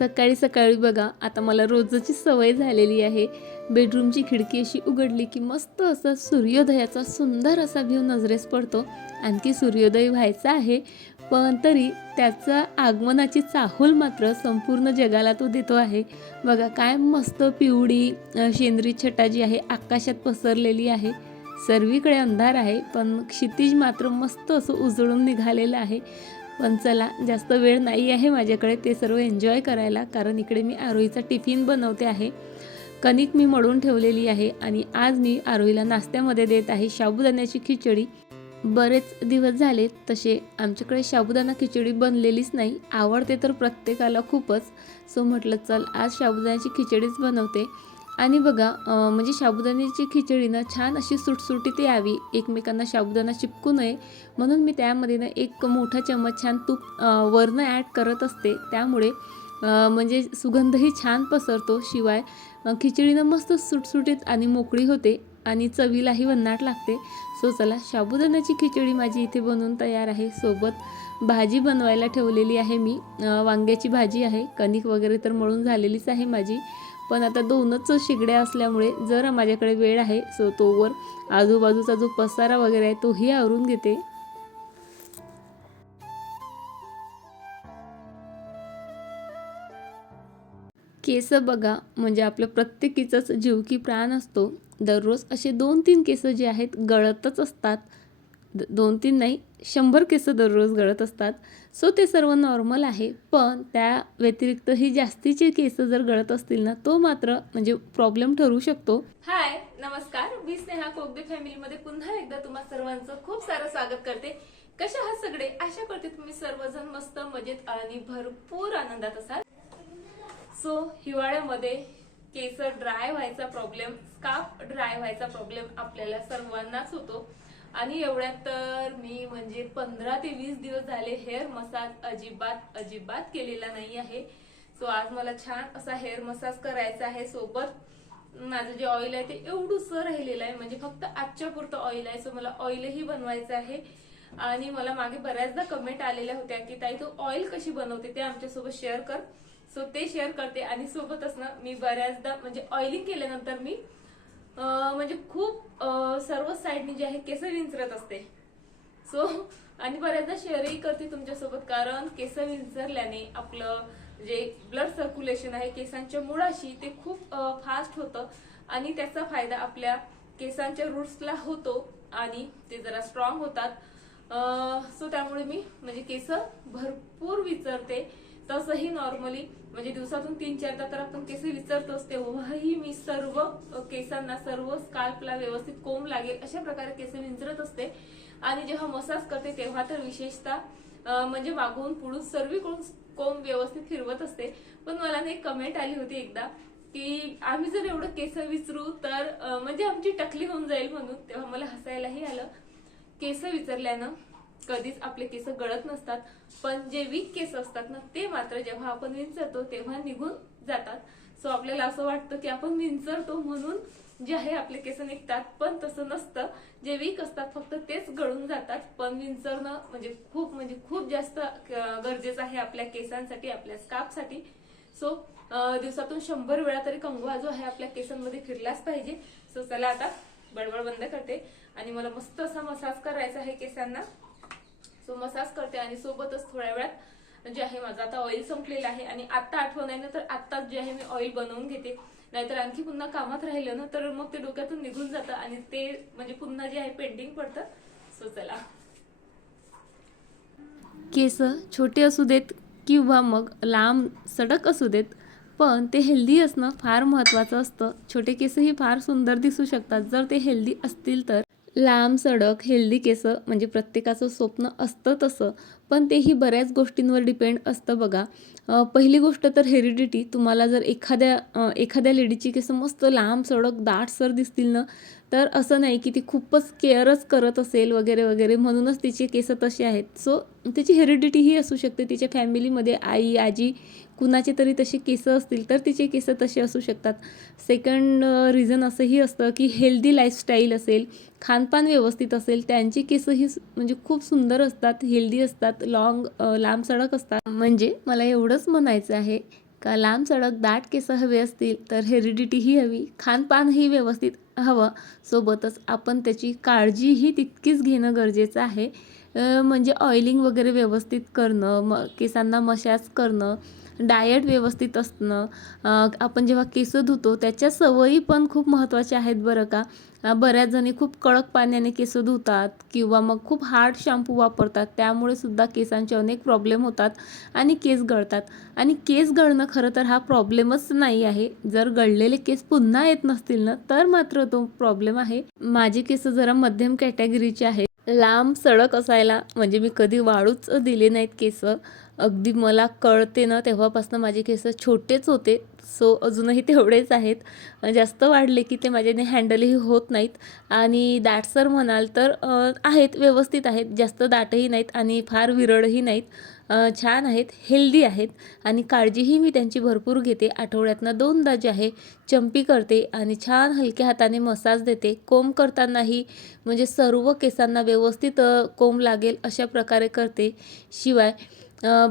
सकाळी सकाळी बघा आता मला रोजची सवय झालेली आहे. बेडरूमची खिडकी अशी उघडली की मस्त असा सूर्योदयाचा सुंदर असा व्ह्यू नजरेस पडतो. आणखी सूर्योदय व्हायचा आहे पण तरी त्याचं आगमनाची चाहूल मात्र संपूर्ण जगाला तो देतो आहे. बघा काय मस्त पिवळी शेंद्री छटा जी आहे आकाशात पसरलेली आहे. सर्वीकडे अंधार आहे पण क्षितिज मात्र मस्त असं उजळून निघालेलं आहे. पण चला जास्त वेळ नाही आहे माझ्याकडे ते सर्व एन्जॉय करायला कारण इकडे मी आरोहीचा टिफिन बनवते आहे. कणिक मी मळून ठेवलेली आहे आणि आज मी आरोहीला नाश्त्यामध्ये देत आहे साबुदाण्याची खिचडी. बरेच दिवस झाले तसे आमच्याकडे साबुदाणा खिचडी बनलेलीच नाही आवडते तर प्रत्येकाला खूपच. सो म्हटलं चल आज साबुदाण्याची खिचडीच बनवते. आणि बघा म्हणजे साबुदाण्याची खिचडी ना छान अशी सुटसुटीत यावी. एकमेकांना साबुदाणा चिपकू नये. म्हणून मी त्यामध्ये ना एक मोठा चम्मच छान तूप वरनं ॲड करत असते. त्यामुळे म्हणजे सुगंधही छान पसरतो. शिवाय खिचडीनं मस्त सुटसुटीत आणि मोकळी होते आणि चवीलाही वन्नाट लागते. सो चला साबुदाण्याची खिचडी माझी इथे बनवून तयार आहे. सोबत भाजी बनवायला ठेवलेली आहे मी. वांग्याची भाजी आहे. कणिक वगैरे तर मळून झालेलीच आहे माझी. पण आता दोनच शिगड्या असल्यामुळे जरा माझ्याकडे वेळ आहे सो तोवर आजूबाजूचा जो पसारा वगैरे आहे तोही आवरून घेते. केस बघा म्हणजे आपलं प्रत्येकीचाच जीव की प्राण असतो. दररोज असे दोन तीन केस जे आहेत गळतच असतात. द- दोन तीन नाही शंभर केस दररोज गळत असतात. सो ते सर्व नॉर्मल आहे. पण त्या व्यतिरिक्त ही जास्तीचे केस जर गळत असतील ना तो मात्र म्हणजे प्रॉब्लेम ठरू शकतो. हाय नमस्कार. मी स्नेहा कोगदे फॅमिलीमध्ये पुन्हा एकदा तुम्हा सर्वांचं खूप सारं स्वागत करते. कशा आहात सगळे? आशा करते तुम्ही सर्वजण मस्त मजेत आणि भरपूर आनंदात असाल. सो हिवाळ्यामध्ये केस ड्राय व्हायचा प्रॉब्लेम स्काफ ड्राय व्हायचा प्रॉब्लेम आपल्याला सर्वांनाच होतो. आणि एवढ्यात तर मी म्हणजे पंधरा ते वीस दिवस झाले हेअर मसाज अजिबात अजिबात केलेला नाही आहे. सो आज मला छान असा हेअर मसाज करायचा आहे सोबत. माझं जे ऑइल आहे ते एवढंच राहिलेलं आहे. म्हणजे फक्त आजच्या पुरतं ऑइल आहे. सो मला ऑइलही बनवायचं आहे. आणि मला मागे बऱ्याचदा कमेंट आलेल्या होत्या की ताई तू ऑइल कशी बनवते ते आमच्यासोबत शेअर कर. सो ते शेअर करते आणि सोबतच ना मी बऱ्याचदा म्हणजे ऑइलिंग केल्यानंतर मी म्हणजे खूप सर्व साईडनी जे आहे केस विंचरत असते. सो आणि बऱ्याचदा शेअरही करते तुमच्यासोबत कारण केस विंचरल्याने आपलं जे ब्लड सर्क्युलेशन आहे केसांच्या मुळाशी ते खूप फास्ट होतं. आणि त्याचा फायदा आपल्या केसांच्या रूट्सला होतो आणि ते जरा स्ट्रॉंग होतात. सो त्यामुळे मी म्हणजे केस भरपूर विचरते. तसंही नॉर्मली म्हणजे दिवसातून तीन चारदा तर आपण केस विसरतोच तेव्हाही मी सर्व केसांना सर्व स्काल्पला व्यवस्थित कोंब लागेल अशा प्रकारे केस विंचरत असते. आणि जेव्हा मसाज करते तेव्हा तर विशेषतः म्हणजे मागून पुढून सर्वीकडून कोंब व्यवस्थित फिरवत असते. पण मला ना एक कमेंट आली होती एकदा की आम्ही जर एवढं केस विचरू तर म्हणजे आमची टकली होऊन जाईल म्हणून तेव्हा मला हसायलाही आलं. केस विचारल्यानं कधीच आपले केस गळत नसतात. पण जे वीक केस असतात ना ते मात्र जेव्हा आपण विंचरतो तेव्हा निघून जातात. सो आपल्याला असं वाटतं की आपण विंचरतो म्हणून जे आहे आपले केस निघतात. पण तसं नसतं. जे वीक असतात फक्त तेच गळून जातात. पण विंचरणं म्हणजे खूप म्हणजे खूप जास्त गरजेचं आहे आपल्या केसांसाठी आपल्या स्काफसाठी सो दिवसातून शंभर वेळा तरी कंगवा जो आहे आपल्या केसांमध्ये फिरलाच पाहिजे. सो चला आता बडबड बंद करते. आणि मला मस्त असा मसाज करायचा आहे केसांना. सो मसाज करते आणि सोबतच थोड्या वेळात जे आहे माझं आता ऑइल संपलेलं आहे आणि आत्ता आठवण आहे ना तर आत्ताच जे आहे मी ऑइल बनवून घेते. नाहीतर आणखी पुन्हा कामात राहिलं ना तर मग ते डोक्यातून निघून जातं आणि ते म्हणजे पुन्हा जे आहे पेंडिंग पडतं. सो चला. केस छोटे असू देत किंवा मग लांब सडक असू देत पण ते हेल्दी असणं फार महत्त्वाचं असतं. छोटे केसही फार सुंदर दिसू शकतात. जर ते हेल्दी असतील तर. लांब सडक हेल्दी केस म्हणजे प्रत्येकाचं स्वप्न असतं तसं. पण तेही बऱ्याच गोष्टींवर डिपेंड असतं बघा. पहिली गोष्ट तर हेरिडिटी. तुम्हाला जर एखाद्या एखाद्या लेडीची केस मस्त लांब सडक दाटसर दिसतील ना तर असं नाही की ती खूपच केअरच करत असेल वगैरे वगैरे म्हणूनच तिचे केस तसे आहेत. सो तिची हेरिडिटीही असू शकते. तिच्या फॅमिलीमध्ये आई आजी कुणाचे तरी तसे केस असतील तर तिचे केस तसे असू शकतात. सेकंड रिझन असंही असतं की हेल्दी लाईफस्टाईल असेल खानपान व्यवस्थित असेल त्यांची केसही म्हणजे खूप सुंदर असतात हेल्दी असतात. लॉंग लांब सडक असतात. म्हणजे मला एवढंच म्हणायचं आहे का लांब सडक दाट केस हवे असतील तर हेरिडिटीही हवी खानपानही व्यवस्थित हवं. सोबतच आपण त्याची काळजीही तितकीच घेणं गरजेचं आहे. म्हणजे ऑइलिंग वगैरे व्यवस्थित करणं म केसांना मशाज करणं डाएट व्यवस्थित असणं आपण जेव्हा केस धुतो त्याच्या सवयी पण खूप महत्त्वाच्या आहेत बरं का. बऱ्याच जणी खूप कडक पाण्याने केस धुतात किंवा मग खूप हार्ड शॅम्पू वापरतात त्यामुळे सुद्धा केसांचे अनेक प्रॉब्लेम होतात आणि केस गळतात. आणि केस गळणं खरं तर हा प्रॉब्लेमच नाही आहे. जर गळलेले केस पुन्हा येत नसतील ना तर मात्र तो प्रॉब्लेम आहे. माझे केस जरा मध्यम कॅटेगरीचे आहेत. लांब सडक असायला म्हणजे मी कधी वाळूच दिले नाहीत केस. अगदी मला कळते ना तेव्हापासून माझे केस छोटेच होते. सो अजूनही तेवढेच आहेत. जास्त वाढले की ते माझ्याने हँडलही होत नाहीत. आणि दाटसर म्हणाल तर आहेत व्यवस्थित आहेत. जास्त दाटही नाहीत आणि फार विरळही नाहीत. छान आहेत हेल्दी आहेत आणि काळजीही मी त्यांची भरपूर घेते. आठवड्यातनं दोनदा जे आहे चंपी करते आणि छान हलक्या हाताने मसाज देते. कोंब करतानाही म्हणजे सर्व केसांना व्यवस्थित कोंब लागेल अशा प्रकारे करते. शिवाय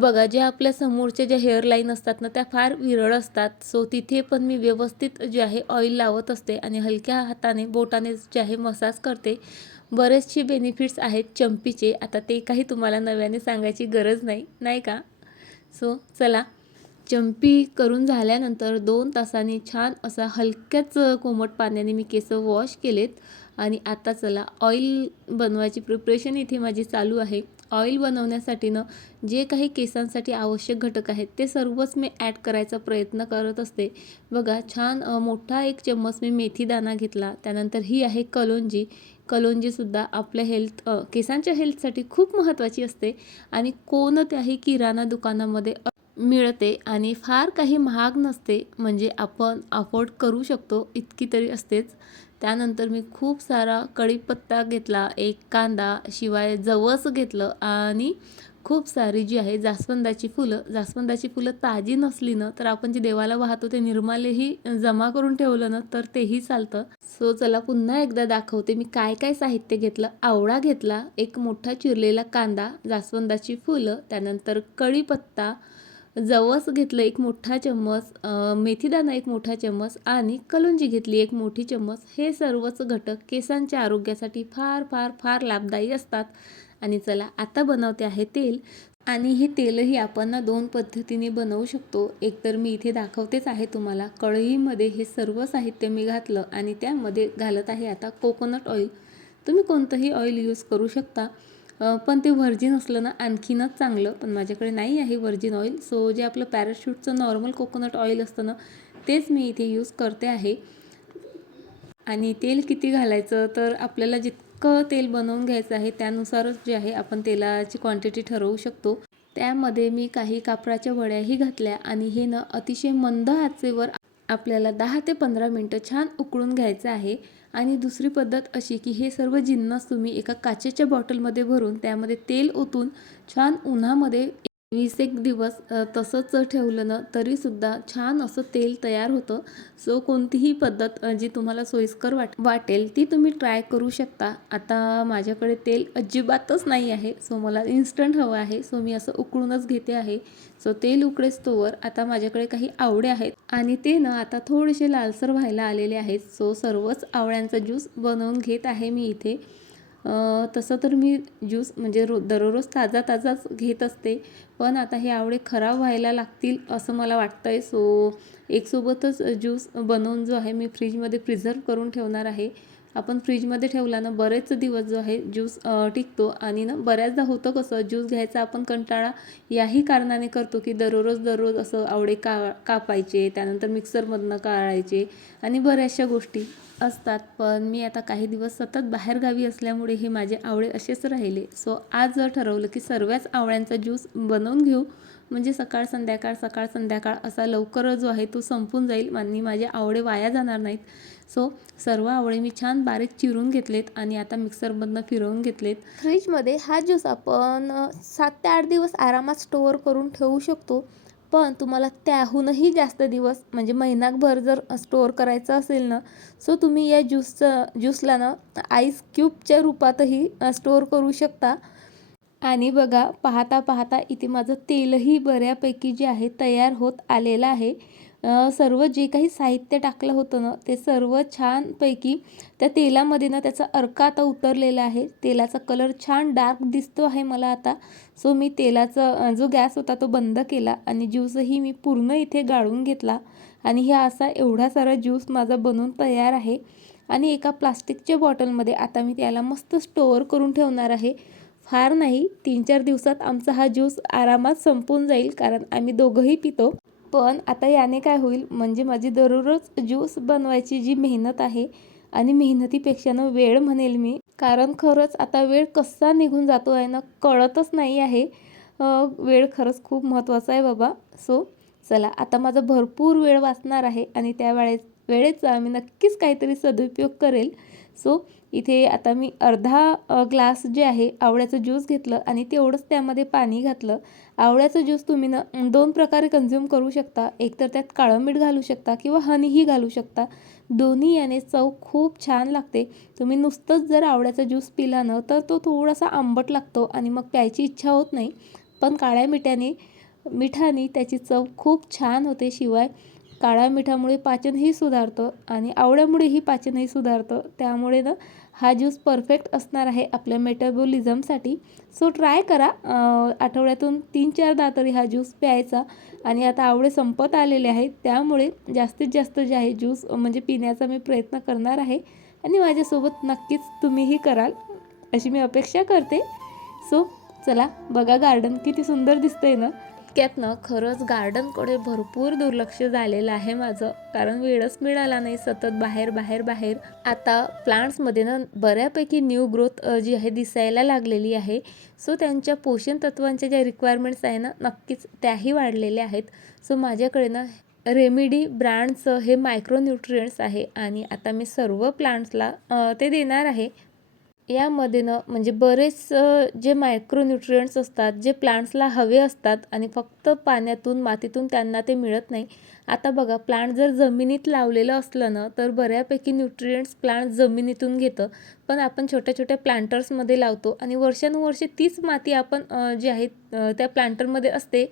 बघा जे आपल्या समोरचे जे हेअरलाईन असतात ना त्या फार विरळ असतात. सो तिथे पण मी व्यवस्थित जे आहे ऑइल लावत असते आणि हलक्या हाताने बोटाने जे आहे मसाज करते. बरेचसे बेनिफिट्स आहेत चंपीचे. आता ते काही तुम्हाला नव्याने सांगायची गरज नाही नाही का? सो चला. चंपी करून झाल्यानंतर दोन तासाने छान असा हलक्याच कोमट पाण्याने मी केस वॉश केलेत. आणि आता चला ऑइल बनवायची प्रिपरेशन इथे माझी चालू आहे. ऑइल बनवण्यासाठी ना जे काही केसांसाठी आवश्यक घटक आहेत ते सर्वच मी ॲड करायचा प्रयत्न करत असते. बघा छान मोठा एक चम्मच मी मेथीदाणा घेतला. त्यानंतर ही आहे कलोंजी. कलोंजीसुद्धा आपल्या हेल्थ केसांच्या हेल्थसाठी खूप महत्त्वाची असते आणि कोणत्याही किराणा दुकानामध्ये मिळते आणि फार काही महाग नसते. म्हणजे आपण अफोर्ड करू शकतो इतकी तरी असतेच. त्यानंतर मी खूप सारा कढीपत्ता घेतला एक कांदा शिवाय जवस घेतलं आणि खूप सारी जी आहे जास्वंदाची फुलं. जास्वंदाची फुलं ताजी नसली ना तर आपण जे देवाला वाहतो ते निर्मालेही जमा करून ठेवलं ना तर तेही चालतं. सो चला पुन्हा एकदा दाखवते मी काय काय साहित्य घेतलं. आवळा घेतला एक मोठा चिरलेला कांदा जास्वंदाची फुलं त्यानंतर कढीपत्ता जवस घेतलं एक मोठा चम्मच मेथीदाना एक मोठा चम्मच आणि कलोंजी घेतली एक मोठी चम्मच. हे सर्वच घटक केसांच्या आरोग्यासाठी फार फार फार लाभदायी असतात. आणि चला आता बनवते आहे तेल. आणि हे तेलही आपण ना दोन पद्धतीने बनवू शकतो. एकतर मी इथे दाखवतेच आहे तुम्हाला कढईमध्ये हे सर्व साहित्य मी घातलं आणि त्यामध्ये घालत आहे आता कोकोनट ऑइल तुम्ही कोणतंही ऑइल यूज करू शकता. पण ते व्हर्जिन असलं ना आणखीनच चांगलं. पण माझ्याकडे नाही आहे व्हर्जिन ऑइल सो जे आपलं पॅराशूटचं नॉर्मल कोकोनट ऑइल असतं ना तेच मी इथे यूज करते आहे. आणि तेल किती घालायचं? तर आपल्याला जितकं तेल बनवून घ्यायचं आहे त्यानुसारच जे आहे आपण तेलाची क्वांटिटी ठरवू शकतो. त्यामध्ये मी काही कापराच्या वड्याही घातल्या आणि हे न अतिशय मंद आचेवर आपल्याला दहा ते पंधरा मिनटं छान उकळून घ्यायचं आहे. आणि दुसरी पद्धत अशी की हे सर्व जिन्नस तुम्ही एका काचेच्या बॉटलमध्ये भरून त्यामध्ये तेल ओतून छान उन्हामध्ये वीस एक दिवस तसंच ठेवलं ना तरीसुद्धा छान असं तेल तयार होतं. सो कोणतीही पद्धत जी तुम्हाला सोयीस्कर वाट वाटेल ती तुम्ही ट्राय करू शकता. आता माझ्याकडे तेल अजिबातच नाही आहे. सो मला इन्स्टंट हवं आहे. सो मी असं उकळूनच घेते आहे. सो तेल उकळेच तोवर आता माझ्याकडे काही आवडे आहेत. आणि ते ना आता थोडेसे लालसर व्हायला आलेले आहेत. सो सर्वच आवळ्यांचा ज्यूस बनवून घेत आहे मी इथे. तसं तर मी ज्यूस म्हणजे रो दररोज ताजा ताजाच घेत असते. पण आता हे आवळे खराब व्हायला लागतील असं मला वाटतं आहे सो एकसोबतच ज्यूस बनवून जो आहे मी फ्रीजमध्ये प्रिझर्व करून ठेवणार आहे. आपण फ्रीजमध्ये ठेवला ना बरेच दिवस जो आहे ज्यूस टिकतो. आणि ना बऱ्याचदा होतं कसं ज्यूस घ्यायचा आपण कंटाळा याही कारणाने करतो की दररोज दररोज असं आवडे का कापायचे त्यानंतर मिक्सरमधनं काढायचे आणि बऱ्याचशा गोष्टी असतात. पण मी आता काही दिवस सतत बाहेरगावी असल्यामुळे हे माझे आवळे असेच राहिले. सो आज जर ठरवलं की सर्वच आवळ्यांचा ज्यूस बनवून घेऊ म्हणजे सकाळ संध्याकाळ सकाळ संध्याकाळ असा लवकर जो आहे तो संपून जाईल. आणि माझे आवळे वाया जाणार नाहीत. सो सर्व आवळे मी छान बारीक चिरून घेतलेत आणि आता मिक्सरमधनं फिरवून घेतलेत. फ्रीजमध्ये हा ज्यूस आपण सात ते आठ दिवस आरामात स्टोअर करून ठेवू शकतो. पण तुम्हाला त्याहूनही जास्त दिवस म्हणजे महिनाभर जर स्टोअर करायचं असेल ना सो तुम्ही या ज्यूसचं ज्यूसला ना आईस क्यूबच्या रूपातही स्टोअर करू शकता. आणि बघा पाहता पाहता इथे माझं तेलही बऱ्यापैकी जे आहे तयार होत आलेलं आहे. सर्व जे काही साहित्य टाकलं होतं ना ते सर्व छानपैकी त्या तेलामध्ये ना त्याचा अर्क आता उतरलेला आहे. तेलाचा कलर छान डार्क दिसतो आहे मला आता. सो मी तेलाचा जो गॅस होता तो बंद केला आणि ज्यूसही मी पूर्ण इथे गाळून घेतला. आणि ह्या असा एवढा सारा ज्यूस माझा बनवून तयार आहे. आणि एका प्लास्टिकच्या बॉटलमध्ये आता मी त्याला मस्त स्टोअर करून ठेवणार आहे. फार नाही तीन चार दिवसात आमचा हा ज्यूस आरामात संपून जाईल कारण आम्ही दोघंही पितो. पण आता याने काय होईल? म्हणजे माझी दररोज ज्यूस बनवायची जी मेहनत आहे आणि मेहनतीपेक्षानं वेळ म्हणेल मी. कारण खरंच आता वेळ कसा निघून जातो आहे ना कळतच नाही आहे. वेळ खरंच खूप महत्त्वाचा आहे बाबा. सो चला आता माझा भरपूर वेळ वाचणार आहे आणि त्या वेळेस वेळेचा मी नक्कीच काहीतरी सदुपयोग करेल. सो इथे आता मी अर्धा ग्लास जे आहे आवळ्याचं ज्यूस घेतलं आणि तेवढंच त्यामध्ये पाणी घातलं. आवळ्याचं ज्यूस तुम्ही न दोन प्रकारे कन्झ्युम करू शकता. एक तर त्यात काळं मीठ घालू शकता किंवा हनीही घालू शकता. दोन्ही याने चव खूप छान लागते. तुम्ही नुसतंच जर आवळ्याचा ज्यूस पिला ना तर तो थोडासा आंबट लागतो आणि मग प्यायची इच्छा होत नाही. पण काळ्या मिठाने मिठाने त्याची चव खूप छान होते. शिवाय काळ्या मिठामुळे पाचनही सुधारतं आणि आवळ्यामुळेही पाचनही सुधारतं. त्यामुळे ना हा ज्यूस परफेक्ट असणार आहे आपल्या मेटाबॉलिझमसाठी. सो ट्राय करा. आठवड्यातून तीन चारदा तरी हा ज्यूस प्यायचा. आणि आता आवडे संपत आलेले आहेत. त्यामुळे जास्तीत जास्त जे आहे ज्यूस म्हणजे पिण्याचा मी प्रयत्न करणार आहे. आणि माझ्यासोबत नक्कीच तुम्हीही कराल अशी मी अपेक्षा करते. सो चला बघा गार्डन किती सुंदर दिसतंय ना. इतक्यात ना खरंच गार्डनकडे भरपूर दुर्लक्ष झालेलं आहे माझं. कारण वेळच मिळाला नाही सतत बाहेर बाहेर बाहेर. आता प्लांट्समध्ये ना बऱ्यापैकी न्यू ग्रोथ जी आहे दिसायला लागलेली आहे. सो त्यांच्या पोषण तत्वांच्या ज्या रिक्वायरमेंट्स आहे ना नक्कीच त्याही वाढलेल्या आहेत. सो माझ्याकडे ना रेमिडी ब्रँडचं हे मायक्रोन्युट्रियंट्स आहे. आणि आता मी सर्व प्लांट्सला ते देणार आहे. यामध्ये ना म्हणजे बरेच जे मायक्रोन्युट्रियंट्स असतात जे प्लांट्सला हवे असतात आणि फक्त पाण्यातून मातीतून त्यांना ते मिळत नाही. आता बघा प्लांट जर जमिनीत लावलेलं असलं ना तर बऱ्यापैकी न्यूट्रियंट्स प्लांट जमिनीतून घेतं. पण आपण छोट्या छोट्या प्लांटर्समध्ये लावतो आणि वर्षानुवर्षे तीच माती आपण जी आहे त्या प्लांटरमध्ये असते.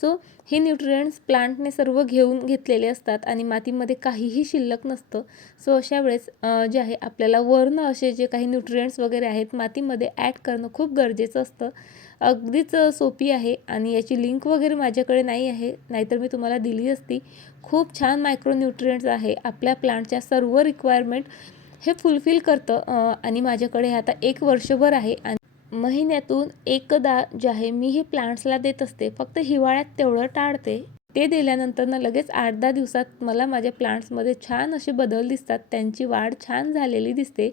सो हे न्यूट्रियंट्स प्लांटने सर्व घेऊन घेतलेले असतात आणि मातीमध्ये काहीही शिल्लक नसतं. सो अशा वेळेस जे आहे आपल्याला वर्ण असे जे काही न्यूट्रियंट्स वगैरे आहेत मातीमध्ये ॲड करणं खूप गरजेचं असतं. अगदीच सोपी आहे आणि याची लिंक वगैरे माझ्याकडे नाही आहे नाहीतर मी तुम्हाला दिली असती. खूप छान मायक्रोन्यूट्रियंट्स आहे आपल्या प्लांटच्या सर्व रिक्वायरमेंट हे फुलफिल करतं आणि माझ्याकडे हे आता एक वर्षभर आहे आणि महिन्यातून एकदा जे आहे मी हे प्लांट्सला देत असते. फक्त हिवाळ्यात तेवढं टाळते. ते दिल्यानंतर ना लगेच आठ दहा दिवसात मला माझ्या प्लांट्समध्ये छान असे बदल दिसतात. त्यांची वाढ छान झालेली दिसते.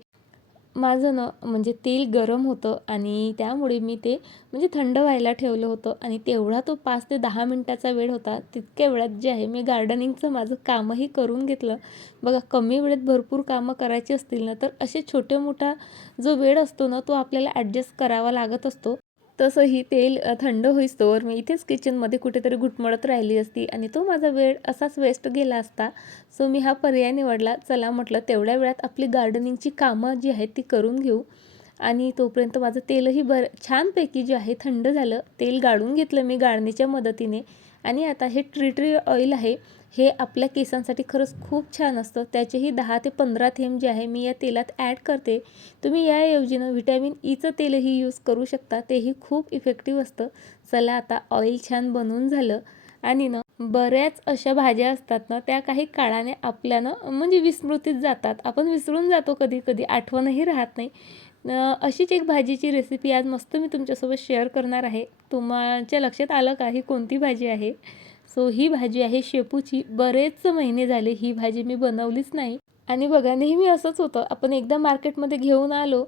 माझं ना म्हणजे तेल गरम होतं आणि त्यामुळे मी ते म्हणजे थंड व्हायला ठेवलं होतं आणि तेवढा तो पाच ते दहा मिनटाचा वेळ होता. तितक्या वेळात जे आहे मी गार्डनिंगचं माझं कामही करून घेतलं. बघा कमी वेळेत भरपूर कामं करायची असतील ना तर असे छोटे मोठा जो वेळ असतो ना तो आपल्याला ॲडजस्ट करावा लागत असतो. तसंही तेल थंड होईस्तोवर मी इथेच किचनमध्ये कुठेतरी घुटमळत राहिली असती आणि तो माझा वेळ असाच वेस्ट गेला असता. सो मी हा पर्याय निवडला. चला म्हटलं तेवढ्या वेळात आपली गार्डनिंगची कामं जी आहेत ती करून घेऊ. आणि तोपर्यंत माझं तेलही बर छानपैकी जे आहे थंड झालं. तेल गाळून घेतलं मी गाळणीच्या मदतीने. आणि आता हे ट्री ट्री ऑइल आहे. हे आपल्या केसांसाठी खरंच खूप छान असतं. त्याचेही दहा ते पंधरा थेंब जे आहे मी या तेलात ॲड करते. तुम्ही याऐवजीनं व्हिटॅमिन ईचं e तेलही यूज करू शकता. तेही खूप इफेक्टिव्ह असतं. चला आता ऑइल छान बनवून झालं. आणि ना बऱ्याच अशा भाज्या असतात ना त्या काही काळाने आपल्यानं म्हणजे विस्मृतीत जातात. आपण विसरून जातो कधी कधी आठवणही राहत नाही. अशीच एक भाजीची रेसिपी आज मस्त मी तुमच्यासोबत शेअर करणार आहे. तुमच्या लक्षात आलं का? ही कोणती भाजी आहे? सो ही भाजी आहे शेपूची. बरेच महिने झाले ही भाजी मी बनवलीच नाही. आणि बघा नेहमी असंच होतं. आपण एकदा मार्केटमध्ये घेऊन आलो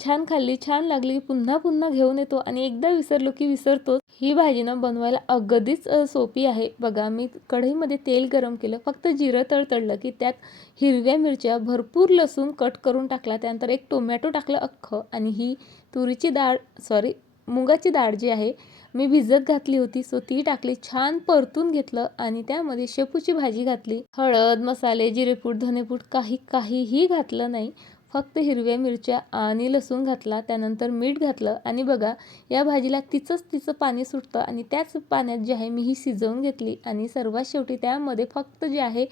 छान खाल्ली छान लागली पुन्हा पुन्हा घेऊन येतो आणि एकदा विसरलो की विसरतो ही भाजी ना बनवायला अगदीच सोपी आहे. बघा मी कढईमध्ये तेल गरम केलं फक्त जिरं तळतळलं की त्यात हिरव्या मिरच्या भरपूर लसूण कट करून टाकला त्यानंतर एक टोमॅटो टाकलं अख्खं आणि ही तुरीची डाळ सॉरी मुगाची डाळ जी आहे मी भिजत घातली होती सो ती टाकली छान परतून घेतलं आणि त्यामध्ये शेपूची भाजी घातली. हळद मसाले जिरेपूड धनेपूड काही काहीही घातलं नाही. फक्त हिरव्या मिरच्या आणि लसूण घातला त्यानंतर मीठ घातलं आणि बघा या भाजीला तिचंच तिचं पाणी सुटतं आणि त्याच पाण्यात जे आहे मी ही शिजवून घेतली आणि सर्वात शेवटी त्यामध्ये फक्त जे आहे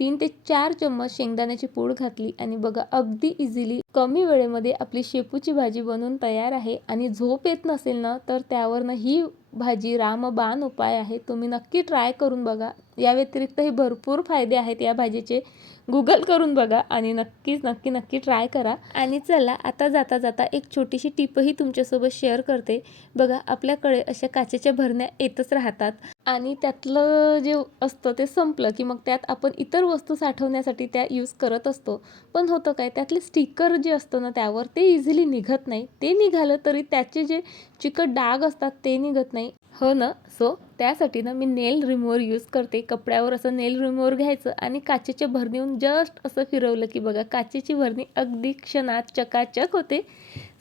तीन ते चार चम्मच शेंगदाण्याची पूड घातली आणि बघा अगदी इझिली कमी वेळेमध्ये आपली शेपूची भाजी बनवून तयार आहे. आणि झोप येत नसेल ना तर त्यावरनं ही भाजी रामबाण उपाय आहे. तुम्ही नक्की ट्राय करून बघा. या व्यतिरिक्तही भरपूर फायदे आहेत या भाजीचे. गुगल करून बघा आणि नक्कीच नक्की नक्की ट्राय करा. आणि चला आता जाता जाता एक छोटीशी टिपही तुमच्यासोबत शेअर करते. बघा आपल्याकडे अशा काचेच्या भरण्या येतच राहतात. आणि त्यातलं जे असतं ते संपलं की मग त्यात आपण इतर वस्तू साठवण्यासाठी त्या यूज करत असतो. पण होतं काय त्यातले स्टिकर जे असतं ना त्यावर ते इझिली निघत नाही. ते निघालं तरी त्याचे जे चिकट डाग असतात ते निघत नाही. हो ना. सो त्यासाठी ना मी नेल रिमूवर यूज करते. कपड्यावर असं नेल रिमूवर घ्यायचं आणि काचेच्या भरणीहून जस्ट असं फिरवलं की बघा काचेची भरणी अगदी क्षणात चकाचक होते.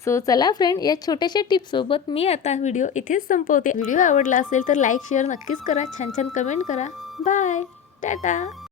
सो चला फ्रेंड या छोट्याशा टिप्ससोबत मी आता व्हिडिओ इथेच संपवते. व्हिडिओ आवडला असेल तर लाईक शेअर नक्कीच करा. छान छान कमेंट करा. बाय टाटा